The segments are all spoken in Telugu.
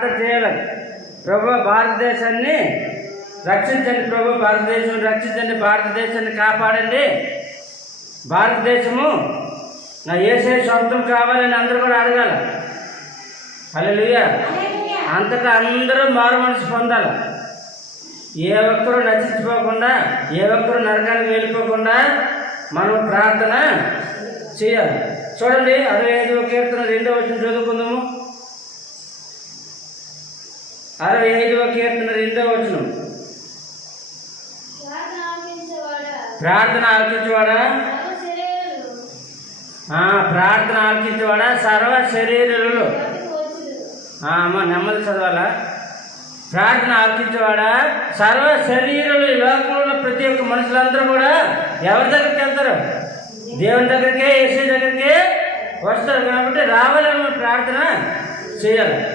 ప్రార్థన చేయాలి. ప్రభు భారతదేశాన్ని రక్షించండి ప్రభు భారతదేశం రక్షించండి భారతదేశాన్ని కాపాడండి. భారతదేశము నా ఏసే సొంతం కావాలని అందరూ కూడా అడగాల. హల్లెలూయా. అంతటా అందరూ మారు మనసు పొందాలి. ఏ ఒక్కరు నశించిపోకుండా ఏ ఒక్కరు నరకానికి వెళ్ళిపోకుండా మనం ప్రార్థన చేయాలి. చూడండి అరవై ఐదవ కీర్తన రెండవ వచ్చిన చదువుకుందాము. అరవై ఐదవ కీర్తన రెండవ వచనం. ప్రార్థన ఆలకించేవాడా? ఆ, ప్రార్థన ఆలకించేవాడా? సర్వ శరీరులు. అమ్మ నెమ్మది చదవాలా? ప్రార్థన ఆలకించేవాడా? సర్వ శరీరులు ఈ లోకంలో ప్రతి ఒక్క మనుషులందరూ కూడా ఎవరి దగ్గరికి వెళ్తారు? దేవుని దగ్గరికే ఏసీ దగ్గరికే వస్తారు. కాబట్టి రావాలని ప్రార్థన చేయాలి.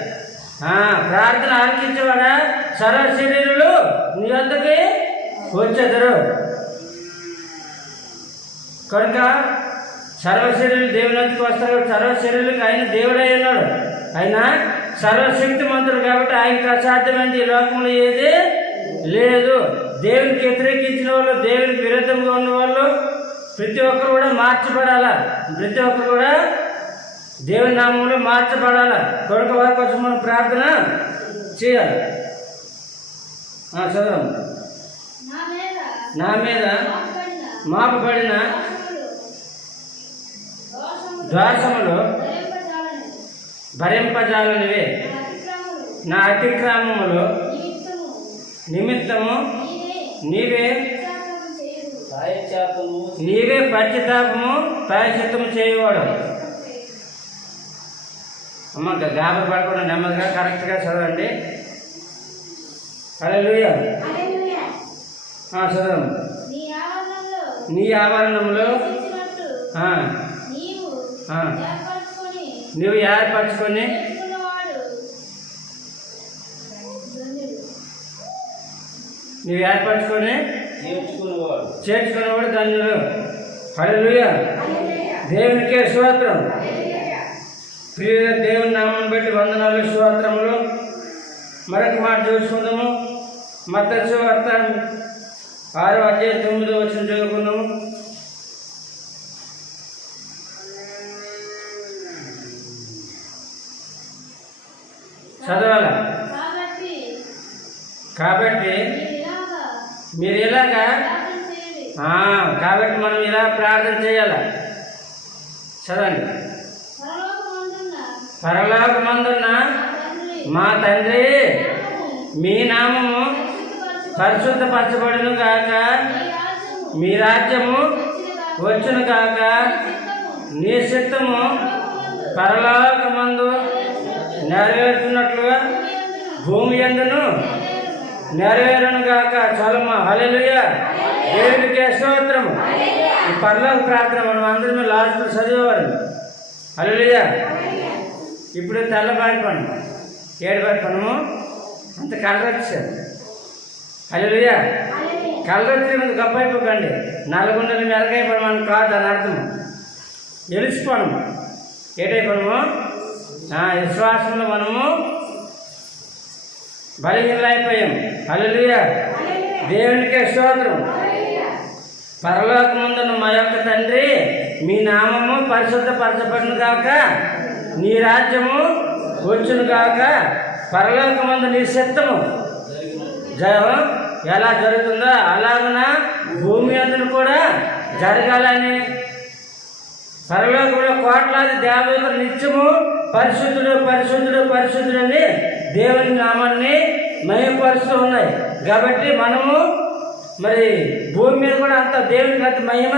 ప్రార్థన ఆలకించేవాడా సర్వ శరీరులు నీ వద్దకి వచ్చేదరు కనుక సర్వశరీరులు దేవుని వస్తారు సర్వశరీరులకు ఆయన దేవుడై ఉన్నాడు. ఆయన సర్వశక్తిమంతుడు కాబట్టి ఆయనకు అసాధ్యమైనది ఈ లోకంలో ఏది లేదు. దేవునికి వ్యతిరేకించిన వాళ్ళు దేవునికి విరుద్ధంగా ఉన్న వాళ్ళు ప్రతి ఒక్కరు కూడా మార్చబడాలా? ప్రతి ఒక్కరు కూడా దేవుని నామంలో మార్చబడాలా? కొడుకు వారి కోసం మనం ప్రార్థన చేయాలి. చదవం. నా మీద మాపబడిన ద్వాసములు భరింపజాలనివే. నా అతిక్రమములు నిమిత్తము నీవే నీవే పశ్చాత్తాపము ప్రాయశ్చిత్తము చేయవాడు. అమ్మ గాబరి పడకుండా నెమ్మదిగా కరెక్ట్గా చదవండి. అరే చదవం నీ ఆవరణంలో ఆ, ఆ, నీవు ఏర్పరచుకొని నీవు ఏర్పరచుకొని చేర్చుకునేవాడు ధన్యుడు. హల్లెలూయ దేవునికే స్తోత్రం. ప్రియ దేవుని నామం బట్టి వందనాలు స్తోత్రములు మరొక మాట చూసుకుందాము. మత్స్సు వార్త ఆరో అధ్యాయం తొమ్మిదో వచ్చిన చదువుకుందాము. చదవాల? కాబట్టి మీరు ఇలాగా కాబట్టి మనం ఇలా ప్రార్థన చేయాలి? చదవండి. పరలోకమందున్న పరలోకమందున్న మా తండ్రి మా తండ్రి మీ నామము పరిశుద్ధపరచబడును గాక. మీ రాజ్యము వచ్చిన కాక వచ్చును గాక. నీ చిత్తము పరలోకమందు నెరవేరుతున్నట్లుగా భూమి ఎందును నెరవేరును గాక. చలమ హలలుయ దేవునికే స్తోత్రము. ఈ పరలోక ప్రార్థన మనం అందరం లాస్ట్ చదివేవారు హలలుయ ఇప్పుడు తెల్లబారి పని ఏడుబారి పనము అంత కలర్ వచ్చారు హల్లెలూయ. కలర్ వచ్చే ముందు గొప్ప అయిపోకండి నల్గొండలు మెరగైపోవడం మనం కాదు అని అర్థం. ఎలిసిపోవడము ఏటైపోవడము ఆ, విశ్వాసంలో మనము బలహీనలైపోయాం. హల్లెలూయ. దేవునికే స్తోత్రం. పరలోకముందున్న మా యొక్క తండ్రి మీ నామము పరిశుద్ధపరచబడును గాక. నీ రాజ్యము వచ్చును కాక పరలోకమందు నీ చిత్తము జయం ఎలా జరుగుతుందో అలాగన భూమి అందును కూడా జరగాలని. పరలోకంలో కోట్లాది దేవతలు నిత్యము పరిశుద్ధుడు పరిశుద్ధుడు పరిశుద్ధుడు అని దేవుని నామాన్ని మయపరుస్తూ ఉన్నాయి. కాబట్టి మనము మరి భూమి మీద కూడా అంత దేవునికి అంత మహిమ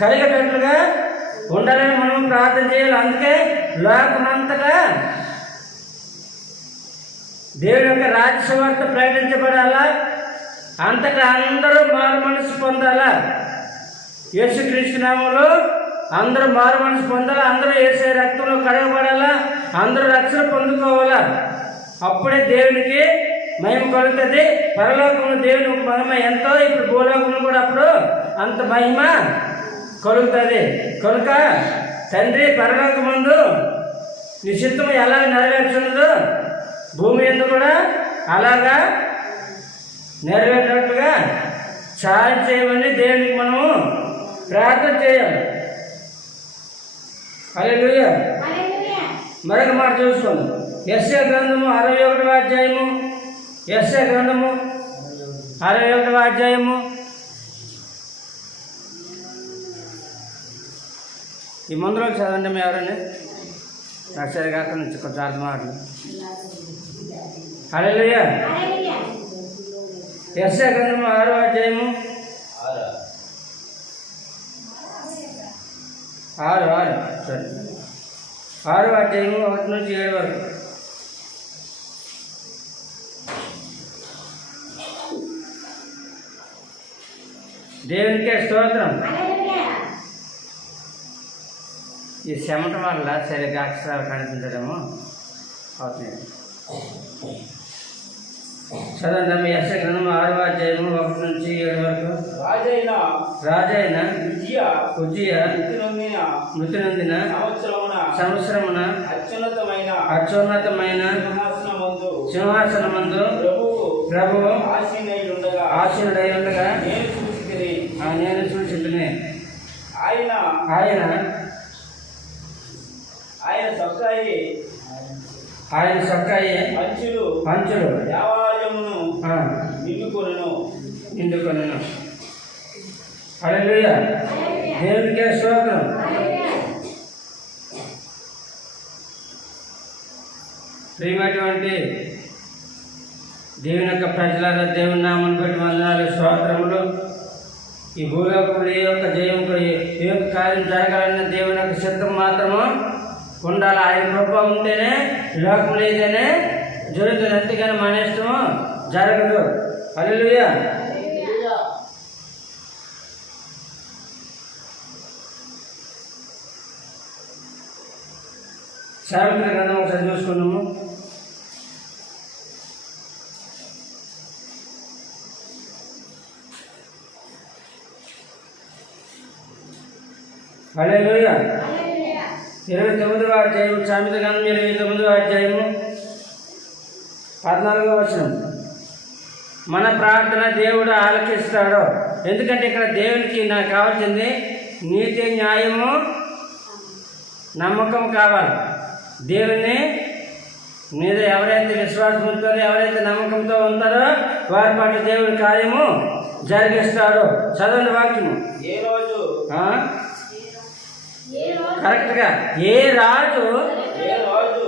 కలిగేటట్లుగా ఉండాలని మనం ప్రార్థన చేయాలి. అందుకే లోకమంతటా దేవుడి యొక్క రాజ్యవార్త ప్రకటించబడాలా? అంతటా అందరూ మారు మనసు పొందాలా? యేసుక్రీస్తు నామంలో అందరూ మారు మనసు పొందాలా? అందరూ ఏసే రక్తంలో కడగబడాలా? అందరూ రక్షణ పొందుకోవాలా? అప్పుడే దేవునికి మహిమ కలుగుతుంది. పరలోకంలో దేవుని మహిమ ఎంతో. ఇప్పుడు భూలోకంలో కూడా అప్పుడు అంత మహిమ. కలుగుతుంది కనుక తండ్రి పరలోకమందు నీ చిత్తము ఎలా నెరవేర్చున్నదో భూమి అలాగా నెరవేరినట్టుగా సహాయం చేయమని దేవునికి మనము ప్రార్థన చేయాలి హల్లెలూయా. మరొక మాట చూసుకోండి. ఎస్ఏ గ్రంథము అరవై ఒకటవ అధ్యాయము. ఎస్ఏ గ్రంథము అరవై ఒకటవ అధ్యాయము. ఈ మందులో చదవండి మీ ఎవరండి? నాకు కాక నుంచి కొంచెం అర్థం మాటలు హల్లెలూయా. హల్లెలూయా ఎస్ఏ గ్రంథము ఆరో అధ్యాయము. ఆరు ఆరు సరే ఆరో అధ్యాయము ఒకటి నుంచి ఏడు వరకు. దేవునికే స్తోత్రం హల్లెలూయా ఈ చెమట వల్ల సరిగ్గా అక్షరాలు కనిపించడము అవుతుంది. చదవండి మీ యశ గ్రంథం ఆరో అధ్యాయము ఒకటి నుంచి ఏడు వరకు. రాజైన రాజైన విజయ ఉజ్జయ మృతి నొందిన సంవత్సరమున అత్యున్నతమైన అత్యున్నతమైన సింహాసనమందు ప్రభువు ఆసీనుడగా ఆశీనుడై ఉండగా నేను చూసింటునే ఆయన ఆయన ఆయన సొక్కాయి ఆయన సొక్కాయి పంచులు. పంచులు. దేవాలయమును నిండుకొనెను. నిండుకొనెను. హల్లెలూయా. దేవునికే స్తోత్రం. ప్రియమైనటువంటి దేవుని యొక్క ప్రజలారా దేవుని నామని బట్టి వందనాలు. స్తోత్రములు. ఈ భూలోకంలో ఏ యొక్క జయం ఏ యొక్క కార్యం జరగాలన్న దేవుని యొక్క చిత్తం మాత్రము ఉండాలి ఆయన కృప ఉంటేనే లోకం లేదనే జరుగుతుంది. అంతేగాని మన ఇష్టము జరగదు. హల్లెలూయా. సావిత్రి గ్రంథం ఒకసారి చూసుకున్నాము అదే హల్లెలూయా. ఇరవై తొమ్మిదవ అధ్యాయం సామెత గ్రంథం ఇరవై తొమ్మిదవ అధ్యాయము పద్నాలుగవ వచనం. మన ప్రార్థన దేవుడు ఆలకిస్తాడు. ఎందుకంటే ఇక్కడ దేవునికి నాకు కావాల్సింది నీతి న్యాయము నమ్మకం కావాలి. దేవుని మీద ఎవరైతే విశ్వాసం ఉంటారో ఎవరైతే నమ్మకంతో ఉంటారో వారి పట్ల దేవుడి కార్యము జరిగిస్తాడు. చదవండి వాక్యము. ఏ రోజు? ఆ? ఏ రోజు? కరెక్ట్గా ఏ రాజు? ఏ రాజు?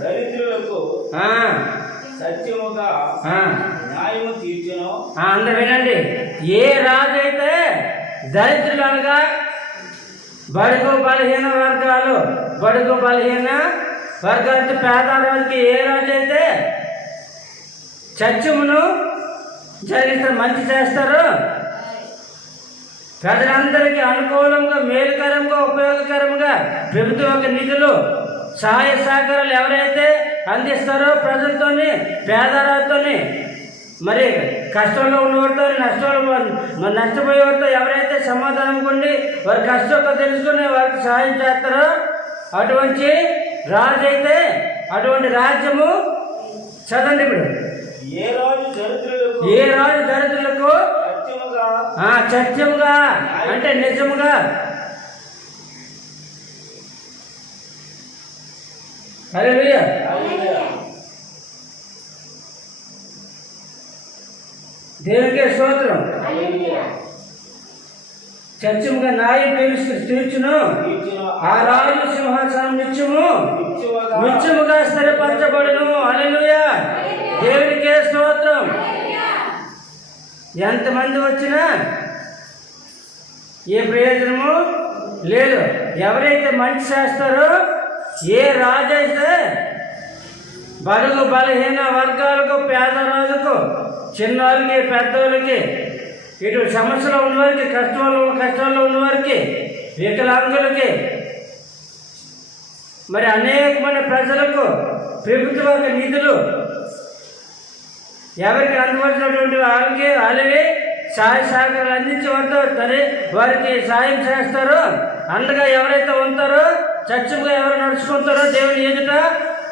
దరిద్రులకు సత్యముగా న్యాయము తీర్చును. అందరు వినండి. ఏ రాజు అయితే దరిద్రులు అనగా బడుగు బలహీన వర్గాలు బడుగు బలహీన వర్గాలతో పేదరాజుకి ఏ రాజు అయితే సత్యమును జరిగిస్తారు మంచి చేస్తారు ప్రజలందరికీ అనుకూలంగా మేలుకరంగా ఉపయోగకరంగా ప్రభుత్వ యొక్క నిధులు సహాయ సహకారాలు ఎవరైతే అందిస్తారో ప్రజలతోని పేదరాలతోని మరి కష్టంలో ఉన్నవారితో నష్టంలో నష్టపోయేవారితో ఎవరైతే సమాధానం ఉండి వారి కష్టంతో తెలుసుకుని వారికి సహాయం చేస్తారో అటువంటి రాజు అయితే అటువంటి రాజ్యము చదండి ఇప్పుడు. ఏ రాజు దరిద్రులకు ఏ రాజు దరిద్రులకు సత్యముగా అంటే నిజముగా. హల్లెలూయా. దేవునికే స్తోత్రం. సత్యముగా తీర్చు తీర్చును. ఆ రాజు సింహాసనం నిత్యము. నిత్యముగా. నిత్యముగా ఎంతమంది వచ్చినా ఏ ప్రయోజనము లేదు. ఎవరైతే మంచి చేస్తారో ఏ రాజు అయితే బరువు బలహీన వర్గాలకు పేదరాజుకు చిన్నవాళ్ళకి పెద్దవాళ్ళకి ఇటు సమస్యలు ఉన్నవారికి కష్టాలు కష్టాల్లో ఉన్నవారికి వికలాంగులకి మరి అనేకమైన ప్రజలకు ప్రభుత్వ నిధులు ఎవరికి అందువలసినటువంటి వాళ్ళకి వాళ్ళవి సహాయ సహకారాలు అందించి వారితో సరే వారికి సాయం చేస్తారో అండగా ఎవరైతే ఉంటారో చచ్చుగా ఎవరు నడుచుకుంటారో దేవుని ఎదుట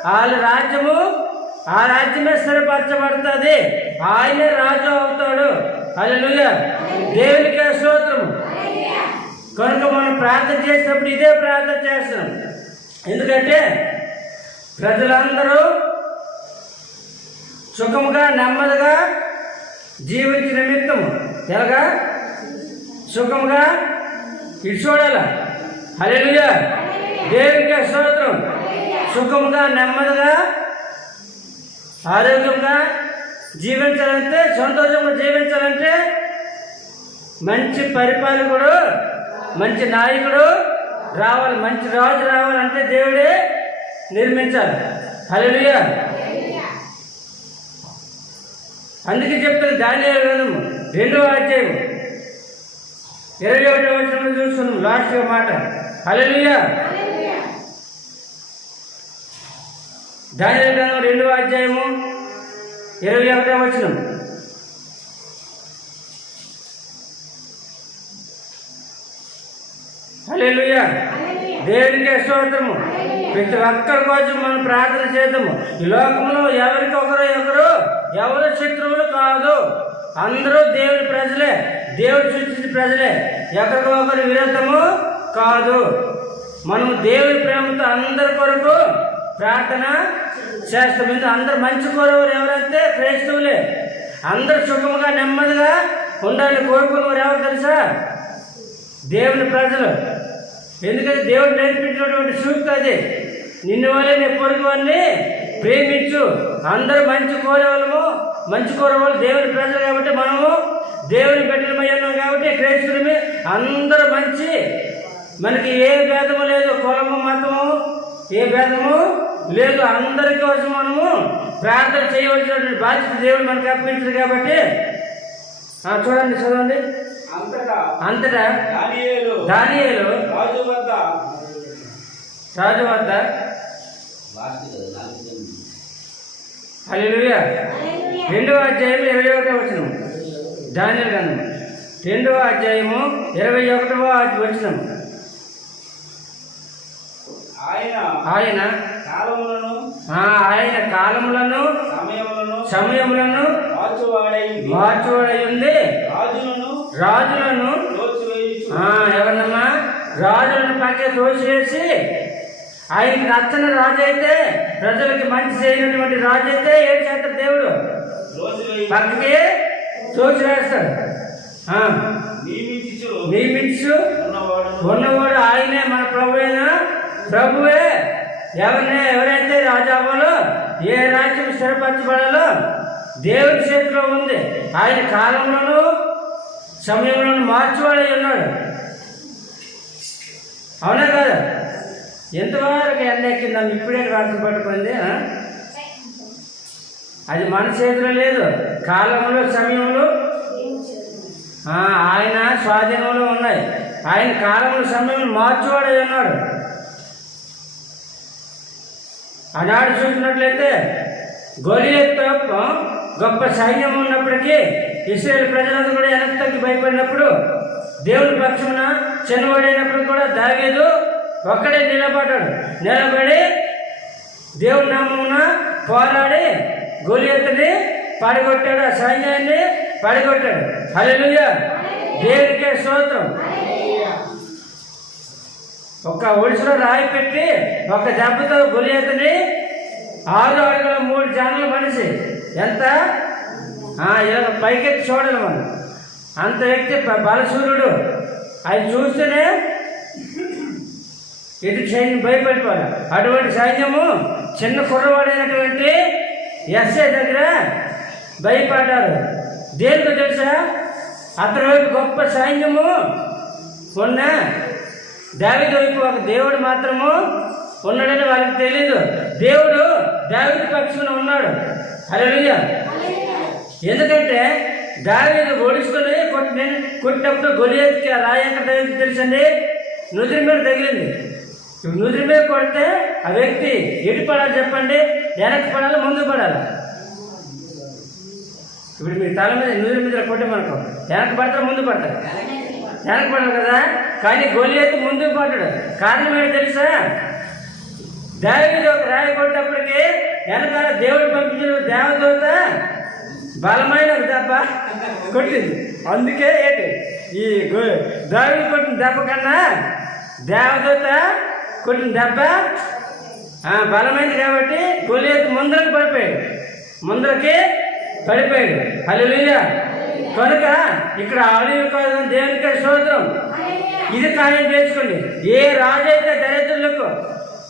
వాళ్ళ రాజ్యము ఆ రాజ్యమే స్థిరపరచబడుతుంది. ఆయనే రాజు అవుతాడు. అల్లు దేవునికే స్తోత్రం. కనుక మనం ప్రార్థన చేసినప్పుడు ఇదే ప్రార్థన చేస్తున్నాం. ఎందుకంటే ప్రజలందరూ సుఖముగా నెమ్మదిగా జీవించిన నిమిత్తం ఎలాగా? సుఖముగా ఇటు చూడాల హల్లెలూయా. దేవునికే స్తోత్రం. సుఖముగా నెమ్మదిగా ఆరోగ్యంగా జీవించాలంటే సంతోషంగా జీవించాలంటే మంచి పరిపాలకుడు మంచి నాయకుడు రావాలి. మంచి రాజు రావాలంటే దేవుడే నిర్మించాలి. హల్లెలూయా. అందుకే చెప్తాను దానియాల గ్రంథం రెండవ అధ్యాయం ఇరవై ఒకటో వచ్చిన చూసుకున్నాం లాస్ట్ మాట. హల్లెలూయా. దానియాల గ్రంథం రెండవ అధ్యాయము ఇరవై ఒకటో వచనం. హల్లెలూయా. దేవునికే స్తోత్రము. ప్రతి ఒక్కరి కోసం మనం ప్రార్థన చేద్దాము. ఈ లోకంలో ఎవరికి ఒకరు ఒకరు ఎవరు శత్రువులు కాదు. అందరూ దేవుని ప్రజలే. దేవుడు సృష్టించిన ప్రజలే. ఒకరికి ఒకరు విరోధము కాదు. మనం దేవుని ప్రేమతో అందరి కొరకు ప్రార్థన చేస్తాం ఎందుకు అందరు మంచి కోరేవారు ఎవరైతే? క్రైస్తవులే. అందరు సుఖముగా నెమ్మదిగా ఉండాలని కోరుకునేవారు ఎవరు తెలుసా? దేవుని ప్రజలు. ఎందుకంటే దేవుడు నేర్పించినటువంటి సూక్తి అది. నిన్ను వల్లే నీ పొరుగు వారిని ప్రేమించు. అందరూ మంచి కోరేవాళ్ళము మంచి కోరేవాళ్ళు దేవుని ప్రజలు కాబట్టి మనము దేవుని బిడ్డలమై ఉన్నాం కాబట్టి క్రైస్తులమే అందరూ మంచి. మనకి ఏ భేదము లేదు కులము మతము ఏ భేదము లేదు. అందరి కోసం మనము ప్రార్థన చేయవలసినటువంటి బాధ్యత దేవుడు మనకు అప్పించారు కాబట్టి. చూడండి చదవండి. అంతటా అంతటా దానియేలు రాజు వద్ద. రాజు వద్ద. హల్లెలూయా. రెండవ అధ్యాయం ఇరవై ఒకటో వచనం. దానియలు గ్రంథం రెండవ అధ్యాయము ఇరవై ఒకటవ వచనం. ఆయన ఆయన కాలములను ఆ, ఆయన కాలములను సమయములను సమయములను మార్చువాడై మార్చువడై ఉంది రాజులను రాజులను ఎవరన్నమ్మా? రాజులను పక్క తోసివేసి ఆయనకి నచ్చని రాజు అయితే ప్రజలకి మంచి చేయనటువంటి రాజు అయితే ఏం చేస్తాడు దేవుడు? పక్కకి తోసి వేస్తాడు నియమించు ఉన్నవాడు ఆయనే మన ప్రభు అయినా ప్రభువే. ఎవరినే ఎవరైతే రాజు అవ్వాలో ఏ రాజ్యం స్థిరపరచబడాలో దేవుని చేతిలో ఉంది. ఆయన కాలంలోనూ సమయంలో మార్చివాడై ఉన్నాడు. అవునా కదా? ఎంతవరకు ఎండ ఎక్కిందా? ఇప్పుడే రాత్రి పట్టుకుంది అది మన చేతిలో లేదు. కాలంలో సమయంలో? ఆయన స్వాధీనంలో ఉన్నాయి. ఆయన కాలంలో సమయంలో మార్చువాడై ఉన్నాడు. ఆనాడు చూసినట్లయితే గొలియత్ గొప్ప సైన్యం ఉన్నప్పటికీ ఇస్రాయేల్ ప్రజలందరూ కూడా వెనక్కి భయపడినప్పుడు దేవుని పక్షమున చిన్నవాడైనప్పుడు కూడా దాగేదు ఒక్కడే నిలబడ్డాడు. నిలబడి దేవుని నామమున పోరాడి గొలియత్తుని పడగొట్టాడు. ఆ సైన్యాన్ని పడగొట్టాడు. హల్లెలూయా. దేవునికే స్తోత్రం. ఒక ఒడిసిలో రాయి పెట్టి ఒక దెబ్బతో గొలియతని ఆరు అడుగుల మూడు జనల మనిషి ఎంత? పైకెత్తి చూడాలి మనం అంత వ్యక్తి బాలసూర్యుడు బలసూర్యుడు. అది చూస్తేనే ఎటు సైన్యం భయపడిపోవాలి. అటువంటి సైన్యము చిన్న కుర్రవాడైనటువంటి ఎస్ఐ దగ్గర భయపడ్డారు. దేనితో తెలుసా? అతని వైపు గొప్ప సైన్యము ఉన్న దావిది వైపు ఒక దేవుడు మాత్రము ఉన్నాడని వారికి తెలియదు దేవుడు దావిడి పక్షున ఉన్నాడు. హల్లెలూయా. ఎందుకంటే దావిని ఓడించుకొని కొట్టి కొట్టినప్పుడు గొలియత్కి ఆ రాయి ఎక్కడ తగిలింది తెలుసండి? నుదురి మీద తగిలింది. నుదురు మీద కొడితే ఆ వ్యక్తి ఎటు పడాలి చెప్పండి? వెనక్కి పడాలి ముందు పడాలి? ఇప్పుడు మీ తల మీద నుదురు మీద కొట్టామనుకో. వెనక్కి పడతారు ముందు పడతారు. వెనక్కి పడాలి కదా? కానీ గొలియత్ ముందుకు పడ్డాడు. కారణం ఏంటి తెలుసా? దావీదు ఒక రాయి కొట్టినప్పటికీ వెనకాల దేవుడు పంపించిన దేవదూత బలమైన దెబ్బ కొట్టింది. అందుకే ఏంటి? ఈ దావి కొట్టిన దెబ్బ కన్నా దేవదూత కొట్టిన దెబ్బ బలమైనది బలమైంది కాబట్టి గొలియత్ ముందరకు పడిపోయాడు. ముందరకి పడిపోయాడు. హల్లెలూయా. కనుక ఇక్కడ అడవి కోసం దేవునికి స్తోత్రం. ఇది కార్యం చేసుకోండి. ఏ రాజు అయితే దరిద్రులకు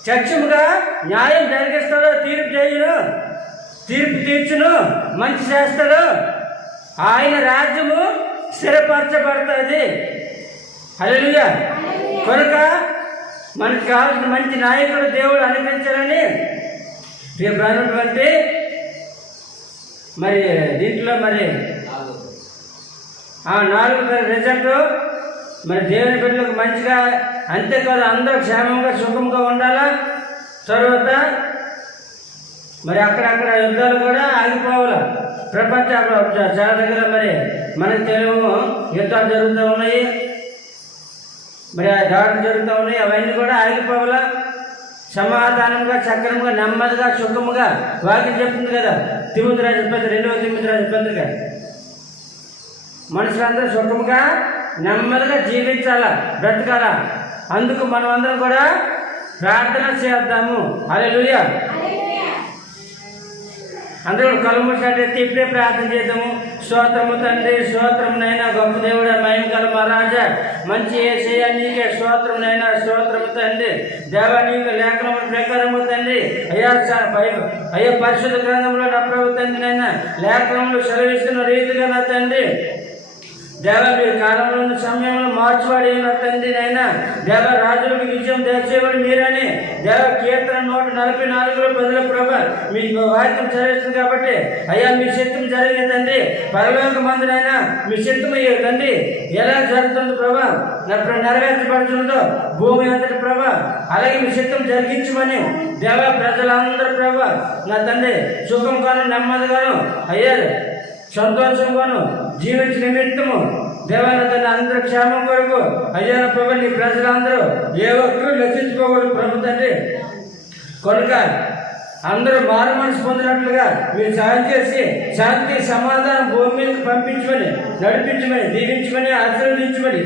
చక్షముగా న్యాయం జరిగిస్తాడో తీర్పు చేయును తీర్పు తీర్చును మంచి చేస్తాడు ఆయన రాజ్యము స్థిరపరచబడుతుంది. హల్లెలూయా. కనుక మనకు కావాల్సిన మంచి నాయకుడు దేవుడు అనుగ్రహించాలని రేపు రానటువంటి మరి దీంట్లో మరి ఆ నాలుగు రిజల్ట్ మరి దేవుని బిడ్డలకు మంచిగా అంతేకాదు అందరూ క్షేమంగా సుఖంగా ఉండాలా? తర్వాత మరి అక్కడక్కడ యుద్ధాలు కూడా ఆగిపోవాలి? ప్రపంచ చాలా దగ్గర మరి మన తెలుగు యుద్ధాలు జరుగుతూ ఉన్నాయి. మరి ఆ దాడులు జరుగుతూ ఉన్నాయి. అవన్నీ కూడా ఆగిపోవాలా? సమాధానంగా చక్రంగా నెమ్మదిగా సుఖముగా వాకి చెప్తుంది కదా. తిరుమతి రాజు పత్రిక రెండవ తిరుమతి రాజు పత్రిక. మనుషులందరూ సుఖముగా నెమ్మదిగా జీవించాలా. బ్రతకాలా? అందుకు మనం అందరం కూడా ప్రార్థన చేద్దాము. అదే అందరూ కలుముసాటి ఇప్పుడే ప్రార్థన చేద్దాము. స్తోత్రము తండ్రి స్తోత్రమునైనా గొప్ప దేవుడ మహిమ గల మహారాజా మంచి ఏసయ నీకే స్తోత్రమునైనా స్తోత్రము తండ్రి. దేవా నీకు లేఖనముల ప్రకారము తండ్రి. అయ్యా స- అయ్యా పరిశుద్ధ గ్రంథంలో నా ప్రభు తండ్రి నైనా లేఖనంలో సెలవిస్తున్న రీతిగా నా తండ్రి. దేవ మీరు కాలంలో ఉన్న సమయంలో మార్చివాడి అయిన తండ్రి నైనా దేవ రాజులకు విజయం తెచ్చేవాడు మీరని దేవ కీర్తన నూట నలభై నాలుగులో ప్రజల ప్రభ మీ వాక్యం చదివిస్తుంది కాబట్టి అయ్యా మీ చిత్తం జరిగే తండ్రి పరలోక మందునైనా మీ చిత్తం అయ్యే తండ్రి ఎలా జరుగుతుంది ప్రభా నెరవేర్చబడుతుందో భూమి అంతటి ప్రభ అలాగే మీ చిత్తం జరిగించమని దేవ ప్రజలందరూ ప్రభ నా తండ్రి సుఖం కాను నెమ్మదిగాను అయ్యారు సంతోషంగాను జీవించిన నిమిత్తము దేవాల తన అందరి క్షేమం కొరకు అయ్యాన ప్రభు నీ ప్రజలందరూ ఏ ఒక్కరూ నశించుకోకూడదు ప్రభు తండ్రి. కనుక అందరూ మారు మనసు పొందినట్లుగా మీరు సహాయం చేసి శాంతి సమాధానం భూమి మీదకి పంపించమని నడిపించమని దీవించమని ఆశీర్వదించమని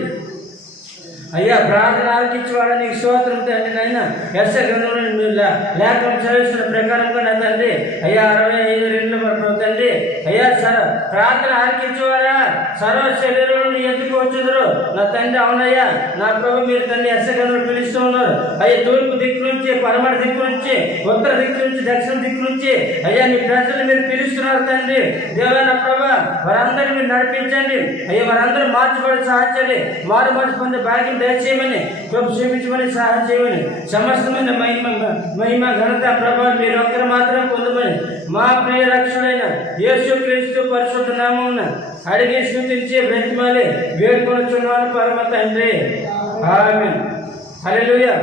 అయ్యా ప్రార్థన ఆలకించేవాడు నీకు స్తోత్రం తండ్రి నాయన. ఎస్ గ్రంథంలో మీరు లే- చదివిస్తున్న ప్రకారంగా నా తండ్రి. అయ్యా అరవై ఐదు రెండు వరకు తండ్రి. అయ్యా సర ప్రార్థన ఆలకించేవారా సర్వ శరీరంలో ఎందుకు వచ్చుదురు? నా తండ్రి అవునయ్యా. నా ప్రభు మీరు తండ్రి ఎస్ గ్రంథంలో పిలుస్తూ ఉన్నారు అయ్యా తూర్పు దిక్కు నుంచి పడమటి దిక్కు నుంచి ఉత్తర దిక్కు నుంచి దక్షిణ దిక్కు నుంచి అయ్యా నీ ప్రజలు మీరు పిలుస్తున్నారు తండ్రి. దేవైన ప్రభా వారందరినీ మీరు నడిపించండి. అయ్యా వారందరూ మార్చబడి సహాయించండి. మారు మార్చి పొందే భాగ్యం దయచేయమని కృప చూపించమని సహాయం చేయమని సమస్తమైన మహిమ మహిమ ఘనత ప్రభావం మీరు ఒక్కరు మాత్రం పొందమని మా ప్రియ రక్షణైన యేసు క్రీస్తు పరిశుద్ధ నామం అడిగి స్థుతించి బ్రతిమాలి వేడుకొనుచున్నాను పరమ తండ్రి. ఆమె హల్లెలూయా